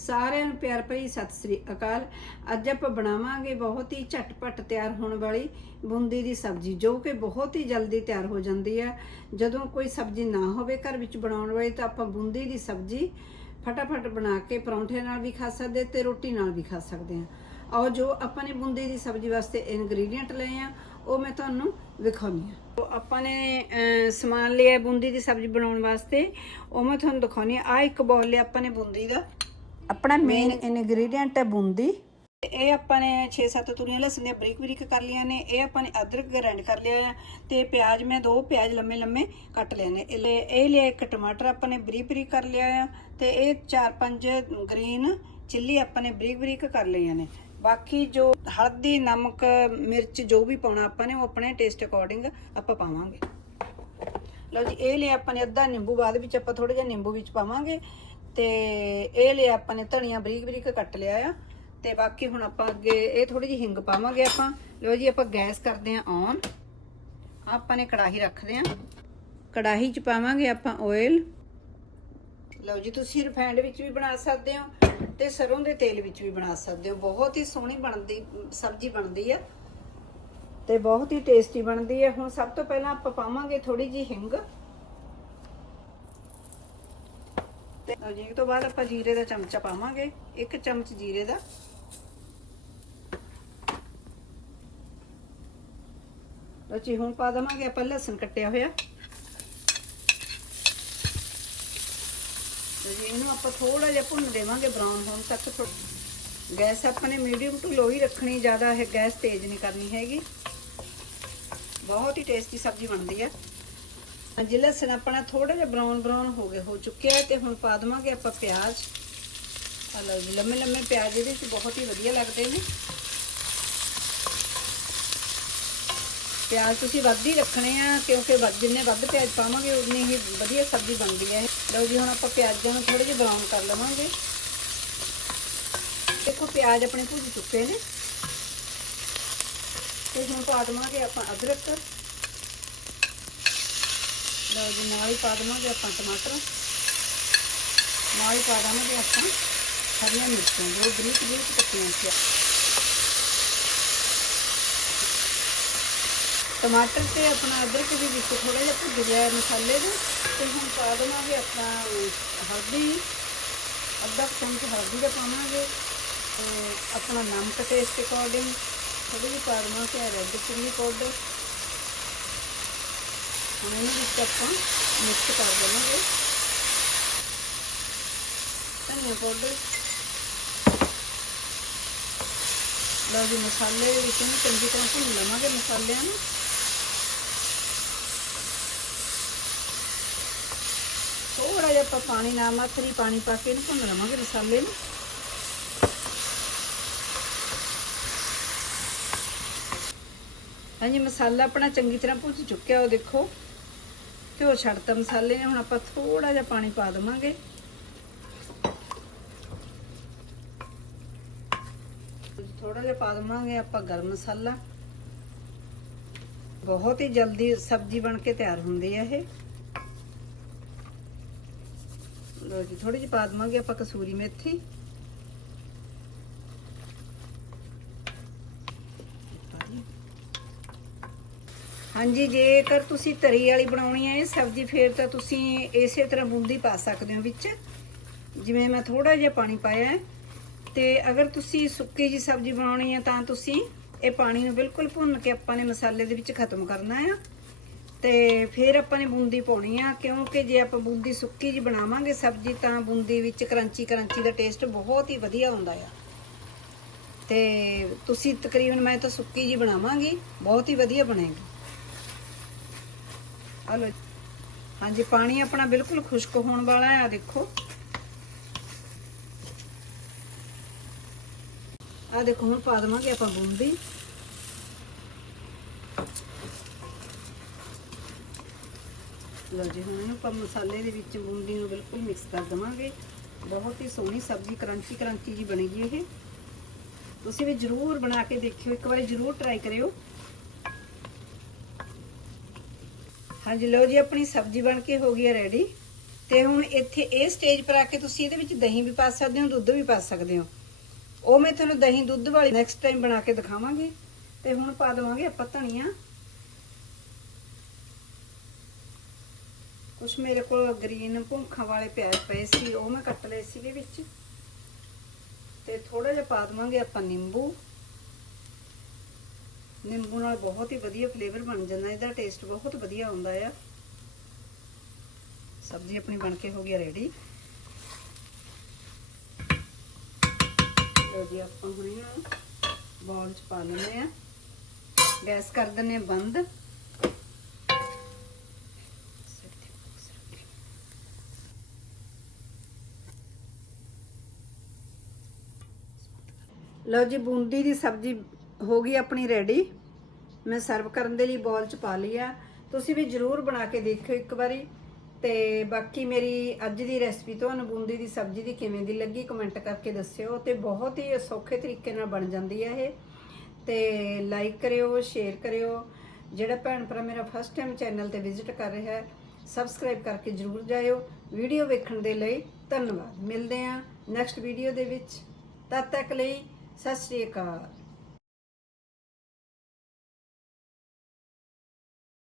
ਸਾਰਿਆਂ ਨੂੰ ਪਿਆਰ ਭਰੀ ਸਤਿ ਸ੍ਰੀ ਅਕਾਲ। ਅੱਜ ਆਪਾਂ ਬਣਾਵਾਂਗੇ ਬਹੁਤ ਹੀ ਝਟਪਟ ਤਿਆਰ ਹੋਣ ਵਾਲੀ ਬੂੰਦੀ ਦੀ ਸਬਜ਼ੀ, ਜੋ ਕਿ ਬਹੁਤ ਹੀ ਜਲਦੀ ਤਿਆਰ ਹੋ ਜਾਂਦੀ ਹੈ। ਜਦੋਂ ਕੋਈ ਸਬਜ਼ੀ ਨਾ ਹੋਵੇ ਘਰ ਵਿੱਚ ਬਣਾਉਣ ਵਾਲੀ, ਤਾਂ ਆਪਾਂ ਬੂੰਦੀ ਦੀ ਸਬਜ਼ੀ ਫਟਾਫਟ ਬਣਾ ਕੇ ਪਰੌਂਠੇ ਨਾਲ ਵੀ ਖਾ ਸਕਦੇ ਤੇ ਰੋਟੀ ਨਾਲ ਵੀ ਖਾ ਸਕਦੇ ਹਾਂ। ਔਰ ਜੋ ਆਪਾਂ ਨੇ ਬੂੰਦੀ ਦੀ ਸਬਜ਼ੀ ਵਾਸਤੇ ਇਨਗਰੀਡੀਅੰਟ ਲਏ ਆ, ਉਹ ਮੈਂ ਤੁਹਾਨੂੰ ਵਿਖਾਉਣੀ ਆ। ਉਹ ਆਪਾਂ ਨੇ ਸਮਾਨ ਲਿਆ ਬੂੰਦੀ ਦੀ ਸਬਜ਼ੀ ਬਣਾਉਣ ਵਾਸਤੇ, ਉਹ ਮੈਂ ਤੁਹਾਨੂੰ ਦਿਖਾਉਣੀ ਆ। ਆਹ ਇੱਕ ਬੋਲ ਲਿਆ ਆਪਾਂ ਨੇ ਬੂੰਦੀ ਦਾ। ਆਪਣਾ ਮੇਨ ਇਨਗਰੀਡੀਅੰਟ ਹੈ ਬੂੰਦੀ। ਤੇ ਇਹ ਆਪਾਂ ਨੇ 6-7 ਤੁਰੀਆਂ ਲਸਣ ਦੀਆਂ ਬਰੀਕ ਬਰੀਕ ਕਰ ਲਈਆਂ ਨੇ ਇਹ ਆਪਾਂ ਨੇ ਅਦਰਕ ਗ੍ਰਾਈਂਡ ਕਰ ਲਿਆ ਆ ਤੇ ਪਿਆਜ਼ ਮੈਂ ਦੋ ਪਿਆਜ਼ ਲੰਮੇ ਲੰਮੇ ਕੱਟ ਲਏ ਨੇ। ਇਹ ਇਹ ਲਿਆ ਇੱਕ ਟਮਾਟਰ ਆਪਾਂ ਨੇ ਬਰੀਕ ਬਰੀਕ ਕਰ ਲਿਆ ਆ ਤੇ ਇਹ 4-5 ਗ੍ਰੀਨ ਚਿੱਲੀ ਆਪਾਂ ਨੇ ਬਰੀਕ ਬਰੀਕ ਕਰ ਲਈਆਂ ਨੇ। ਬਾਕੀ ਜੋ ਹਲਦੀ ਨਮਕ ਮਿਰਚ ਜੋ ਵੀ ਪਾਉਣਾ ਆਪਾਂ ਨੇ ਉਹ ਆਪਣੇ ਟੇਸਟ ਅਕੋਰਡਿੰਗ ਆਪਾਂ ਪਾਵਾਂਗੇ। ਲਓ ਜੀ ਇਹ ਲਿਆ ਆਪਾਂ ਨੇ ਅੱਧਾ ਨਿੰਬੂ ਬਾਅਦ ਵਿੱਚ ਆਪਾਂ ਥੋੜਾ ਜਿਹਾ ਨਿੰਬੂ ਵਿੱਚ ਪਾਵਾਂਗੇ ਤੇ ਇਹ ਲਿਆ ਆਪਾਂ ਨੇ ਧਨੀਆ ਬਰੀਕ ਬਰੀਕ ਕੱਟ ਲਿਆ ਆ। ਤੇ ਬਾਕੀ ਹੁਣ ਆਪਾਂ ਅੱਗੇ ਇਹ ਥੋੜੀ ਜਿਹੀ ਹਿੰਗ ਪਾਵਾਂਗੇ ਆਪਾਂ। ਲਓ ਜੀ, ਆਪਾਂ ਗੈਸ ਕਰਦੇ ਆਂ ਔਨ ਆਪਾਂ ਨੇ ਕੜਾਹੀ ਰੱਖਦੇ ਆਂ ਕੜਾਹੀ 'ਚ ਪਾਵਾਂਗੇ ਆਪਾਂ ਆਇਲ ਲਓ ਜੀ, ਤੁਸੀਂ ਰਿਫਾਈਂਡ ਵਿੱਚ ਵੀ ਬਣਾ ਸਕਦੇ ਹੋ ਤੇ ਸਰੋਂ ਦੇ ਤੇਲ ਵਿੱਚ ਵੀ ਬਣਾ ਸਕਦੇ ਹੋ। ਬਹੁਤ ਹੀ ਸੋਹਣੀ ਬਣਦੀ, ਸਬਜ਼ੀ ਬਣਦੀ ਆ। ਤੇ ਬਹੁਤ ਹੀ ਟੇਸਟੀ ਬਣਦੀ ਹੈ ਹੁਣ ਸਭ ਤੋਂ ਪਹਿਲਾਂ ਆਪਾਂ ਪਾਵਾਂਗੇ ਥੋੜੀ ਜੀ ਹਿੰਗ। ਤੇ ਜੀ। ਤੋਂ ਬਾਅਦ ਆਪਾਂ ਜੀਰੇ ਦਾ ਚਮਚਾ ਪਾਵਾਂਗੇ। ਇੱਕ ਚਮਚ ਜੀਰੇ ਦਾ। ਲਓ ਜੀ, ਹੁਣ ਪਾ ਦਵਾਂਗੇ ਆਪਾਂ ਲਸਣ ਕੱਟਿਆ ਹੋਇਆ। ਤੇ ਜੀ, ਇਹਨੂੰ ਆਪਾਂ ਥੋੜਾ ਜਿਹਾ ਭੁੰਨ ਦੇਵਾਂਗੇ ਬਰਾਊਨ ਹੋਣ ਤੱਕ। ਗੈਸ ਆਪਾਂ ਨੇ ਮੀਡੀਅਮ ਟੂ ਲੋ ਹੀ ਰੱਖਣੀ, ਜ਼ਿਆਦਾ ਹੈ ਗੈਸ ਤੇਜ਼ ਨਹੀਂ ਕਰਨੀ ਹੈਗੀ। ਬਹੁਤ ਹੀ ਟੇਸਟੀ ਸਬਜ਼ੀ ਬਣਦੀ ਹੈ। ਹਾਂਜੀ, ਲਸਣ ਆਪਣਾ ਥੋੜਾ ਜਿਹਾ ਬਰਾਊਨ ਬਰਾਊਨ ਹੋ ਗਿਆ ਹੋ ਚੁੱਕਿਆ ਹੈ ਤੇ ਹੁਣ ਪਾ ਦਵਾਂਗੇ ਆਪਾਂ ਪਿਆਜ਼। ਆ ਲਓ ਜੀ, ਲੰਮੇ ਲੰਮੇ ਪਿਆਜ਼ ਇਹਦੇ ਵਿੱਚ ਬਹੁਤ ਹੀ ਵਧੀਆ ਲੱਗਦੇ ਨੇ। ਪਿਆਜ਼ ਤੁਸੀਂ ਵੱਧ ਹੀ ਰੱਖਣੇ ਆ, ਕਿਉਂਕਿ ਵੱਧ ਜਿੰਨੇ ਵੱਧ ਪਿਆਜ਼ ਪਾਵਾਂਗੇ, ਉਨੀ ਹੀ ਵਧੀਆ ਸਬਜ਼ੀ ਬਣਦੀ ਹੈ। ਲਓ ਜੀ, ਹੁਣ ਆਪਾਂ ਪਿਆਜ਼ਾਂ ਨੂੰ ਥੋੜੇ ਜਿਹਾ ਬਰਾਊਨ ਕਰ ਲਵਾਂਗੇ। ਦੇਖੋ, ਪਿਆਜ਼ ਆਪਣੇ ਭੁੱਜ ਚੁੱਕੇ ਨੇ। ਤੇ ਹੁਣ ਪਾ ਦਵਾਂਗੇ ਆਪਾਂ ਅਦਰਕ। ਲਓ ਜੀ, ਨਾਲ ਹੀ ਪਾ ਦਵਾਂਗੇ ਆਪਾਂ ਟਮਾਟਰ। ਨਾਲ ਹੀ ਪਾ ਦਵਾਂਗੇ ਆਪਾਂ ਹਰੀਆਂ ਮਿਰਚਾਂ, ਜੋ ਬਰੀਕ ਬਰੀਕ ਕੱਟੀਆਂ ਸੀ। ਟਮਾਟਰ ਤੇ ਆਪਣਾ ਅਦਰਕ ਵੀ ਵਿੱਚ ਥੋੜਾ ਜਿਹਾ ਭੁੱਜ ਗਿਆ ਹੈ ਮਸਾਲੇ ਦੇ ਤੇ ਹੁਣ ਪਾ ਦੇਵਾਂਗੇ ਆਪਣਾ ਹਲਦੀ। ਅੱਧਾ ਕੁ ਚਮਚ ਹਲਦੀ ਦਾ ਪਾਵਾਂਗੇ ਤੇ ਆਪਣਾ ਨਮਕ ਟੇਸਟ ਅਕੋਰਡਿੰਗ ਥੋੜੀ ਜਿਹੀ ਪਾ ਦੇਵਾਂਗੇ ਰੈੱਡ ਚਿੱਲੀ ਪਾਊਡਰ ਹੁਣ ਇਹਨੂੰ ਵਿੱਚ ਆਪਾਂ ਮਿਕਸ ਕਰ ਦੇਵਾਂਗੇ। ਧਨੀਆ ਪਾਊਡਰ ਲਓ ਜੀ, ਮਸਾਲੇ ਵਿੱਚ ਨੂੰ ਚੰਗੀ ਤਰ੍ਹਾਂ ਭੁੰਨ ਲਵਾਂਗੇ ਮਸਾਲਿਆਂ ਨੂੰ। ਥੋੜਾ ਜਿਹਾ ਆਪਾਂ ਪਾਣੀ ਨਾ ਮਾਤਰੀ ਪਾਣੀ ਪਾ ਕੇ ਇਹਨੂੰ ਭੁੰਨ ਲਵਾਂਗੇ ਮਸਾਲੇ ਨੂੰ। ਹਾਂਜੀ, ਮਸਾਲਾ ਆਪਣਾ ਚੰਗੀ ਤਰ੍ਹਾਂ ਭੁੱਜ ਚੁੱਕਿਆ, ਉਹ ਦੇਖੋ। ਘਿਓ ਛੱਡਤਾ ਮਸਾਲੇ ਨੇ, ਹੁਣ ਆਪਾਂ ਥੋੜਾ ਜਿਹਾ ਪਾਣੀ ਪਾ ਦੇਵਾਂਗੇ। ਥੋੜਾ ਜਿਹਾ ਪਾ ਦੇਵਾਂਗੇ ਆਪਾਂ ਗਰਮ ਮਸਾਲਾ। ਬਹੁਤ ਹੀ ਜਲਦੀ ਸਬਜ਼ੀ ਬਣ ਕੇ ਤਿਆਰ ਹੁੰਦੀ ਹੈ ਇਹ। ਲੋ ਜੀ ਥੋੜੀ ਜਿਹੀ ਪਾ ਦੇਵਾਂਗੇ ਆਪਾਂ ਕਸੂਰੀ ਮੇਥੀ। ਹਾਂਜੀ, ਜੇਕਰ ਤੁਸੀਂ ਤਰੀ ਵਾਲੀ ਬਣਾਉਣੀ ਹੈ ਇਹ ਸਬਜ਼ੀ, ਫੇਰ ਤਾਂ ਤੁਸੀਂ ਇਸੇ ਤਰ੍ਹਾਂ ਬੂੰਦੀ ਪਾ ਸਕਦੇ ਹੋ ਵਿੱਚ। ਜਿਵੇਂ ਮੈਂ ਥੋੜਾ ਜਿਹਾ ਪਾਣੀ ਪਾਇਆ ਹੈ। ਤੇ ਅਗਰ ਤੁਸੀਂ ਸੁੱਕੀ ਜੀ ਸਬਜ਼ੀ ਬਣਾਉਣੀ ਹੈ, ਤਾਂ ਤੁਸੀਂ ਇਹ ਪਾਣੀ ਨੂੰ ਬਿਲਕੁਲ ਭੁੰਨ ਕੇ ਆਪਾਂ ਨੇ ਮਸਾਲੇ ਦੇ ਵਿੱਚ ਖਤਮ ਕਰਨਾ ਆ ਤੇ ਫਿਰ ਆਪਾਂ ਨੇ ਬੂੰਦੀ ਪਾਉਣੀ ਆ, ਕਿਉਂਕਿ ਜੇ ਆਪਾਂ ਬੂੰਦੀ ਸੁੱਕੀ ਜੀ ਬਣਾਵਾਂਗੇ ਸਬਜ਼ੀ, ਤਾਂ ਬੂੰਦੀ ਵਿੱਚ ਕਰੰਚੀ ਕਰੰਚੀ ਦਾ ਟੇਸਟ ਬਹੁਤ ਹੀ ਵਧੀਆ ਹੁੰਦਾ ਆ। ਤੇ ਤੁਸੀਂ ਤਕਰੀਬਨ ਮੈਂ ਤਾਂ ਸੁੱਕੀ ਜੀ ਬਣਾਵਾਂਗੀ, ਬਹੁਤ ਹੀ ਵਧੀਆ ਬਣੇਗੀ। ਹਲੋ ਹਾਂਜੀ, ਪਾਣੀ ਆਪਣਾ ਬਿਲਕੁਲ ਖੁਸ਼ਕ ਹੋਣ ਵਾਲਾ ਹੈ, ਆ ਦੇਖੋ। ਆ ਦੇਖੋ, ਹੁਣ ਪਾ ਦੇਵਾਂਗੇ ਆਪਾਂ ਬੂੰਦੀ। ਲਓ ਜੀ, ਹੁਣ ਆਪਾਂ ਮਸਾਲੇ ਦੇ ਵਿੱਚ ਬੂੰਦੀ ਨੂੰ ਬਿਲਕੁਲ ਮਿਕਸ ਕਰ ਦੇਵਾਂਗੇ। ਬਹੁਤ ਹੀ ਸੋਹਣੀ ਸਬਜ਼ੀ ਕਰੰਚੀ ਕਰੰਚੀ ਜੀ ਬਣੇਗੀ ਇਹ। ਤੁਸੀਂ ਵੀ ਜਰੂਰ ਬਣਾ ਕੇ ਦੇਖਿਓ, ਇੱਕ ਵਾਰੀ ਜਰੂਰ ਟਰਾਈ ਕਰਿਓ। ਹਾਂਜੀ, ਲਓ ਜੀ, ਆਪਣੀ ਸਬਜ਼ੀ ਬਣ ਕੇ ਹੋ ਗਈ ਹੈ ਰੈਡੀ ਤੇ ਹੁਣ ਇੱਥੇ ਇਹ ਸਟੇਜ ਪਰ ਆ ਕੇ ਤੁਸੀਂ ਇਹਦੇ ਵਿੱਚ ਦਹੀਂ ਵੀ ਪਾ ਸਕਦੇ ਹੋ, ਦੁੱਧ ਵੀ ਪਾ ਸਕਦੇ ਹੋ। ਉਹ ਮੈਂ ਤੁਹਾਨੂੰ ਦਹੀਂ ਦੁੱਧ ਵਾਲੀ ਨੈਕਸਟ ਟਾਈਮ ਬਣਾ ਕੇ ਦਿਖਾਵਾਂਗੀ। ਤੇ ਹੁਣ ਪਾ ਦੇਵਾਂਗੇ ਆਪਾਂ ਧਨੀਆ। ਕੁਛ ਮੇਰੇ ਕੋਲ ਗ੍ਰੀਨ ਭੁੰਖਾਂ ਵਾਲੇ ਪਿਆਜ਼ ਪਏ ਸੀ, ਉਹ ਮੈਂ ਕੱਟ ਲਏ ਸੀਗੇ ਵਿੱਚ। ਤੇ ਥੋੜਾ ਜਿਹਾ ਪਾ ਦੇਵਾਂਗੇ ਆਪਾਂ ਨਿੰਬੂ। ਨਿੰਬੂ ਨਾਲ ਬਹੁਤ ਹੀ ਵਧੀਆ ਫਲੇਵਰ ਬਣ ਜਾਂਦਾ ਇਹਦਾ ਟੇਸਟ ਬਹੁਤ ਵਧੀਆ ਆਉਂਦਾ ਆ। ਸਬਜ਼ੀ ਆਪਣੀ ਬਣ ਕੇ ਹੋ ਗਈ ਰੈਡੀ ਲੋ ਜੀ, ਆਪਾਂ ਹੁਣ ਇਹਨੂੰ ਬਾਉਲ ਚ ਪਾ ਲੈਂਦੇ ਆ। ਗੈਸ ਕਰ ਦਿੰਦੇ ਆ ਬੰਦ। ਲਓ ਜੀ, ਬੂੰਦੀ ਦੀ ਸਬਜ਼ੀ ਹੋ ਗਈ ਆਪਣੀ ਰੈਡੀ। ਮੈਂ ਸਰਵ ਕਰਨ ਦੇ ਲਈ ਬੋਲ ਚ ਪਾ ਲਈ ਆ। ਤੁਸੀਂ ਵੀ ਜਰੂਰ ਬਣਾ ਕੇ ਦੇਖਿਓ ਇੱਕ ਵਾਰੀ। ਤੇ ਬਾਕੀ ਮੇਰੀ ਅੱਜ ਦੀ ਰੈਸਪੀ ਤੁਹਾਨੂੰ ਬੂੰਦੀ ਦੀ ਸਬਜ਼ੀ ਦੀ ਕਿਵੇਂ ਦੀ ਲੱਗੀ ਕਮੈਂਟ ਕਰਕੇ ਦੱਸਿਓ ਤੇ ਬਹੁਤ ਹੀ ਸੌਖੇ ਤਰੀਕੇ ਨਾਲ ਬਣ ਜਾਂਦੀ ਹੈ ਇਹ। ਤੇ ਲਾਈਕ ਕਰਿਓ ਸ਼ੇਅਰ ਕਰਿਓ। ਜਿਹੜਾ ਭੈਣ ਭਰਾ ਮੇਰਾ ਫਸਟ ਟਾਈਮ ਚੈਨਲ ਤੇ ਵਿਜ਼ਿਟ ਕਰ ਰਿਹਾ ਹੈ ਸਬਸਕ੍ਰਾਈਬ ਕਰਕੇ ਜਰੂਰ ਜਾਇਓ। ਵੀਡੀਓ ਵੇਖਣ ਦੇ ਲਈ ਧੰਨਵਾਦ। ਮਿਲਦੇ ਹਾਂ ਨੈਕਸਟ ਵੀਡੀਓ ਦੇ ਵਿੱਚ। ਤਦ ਤੱਕ ਲਈ ਸਤਿ ਸ਼੍ਰੀ ਅਕਾਲ।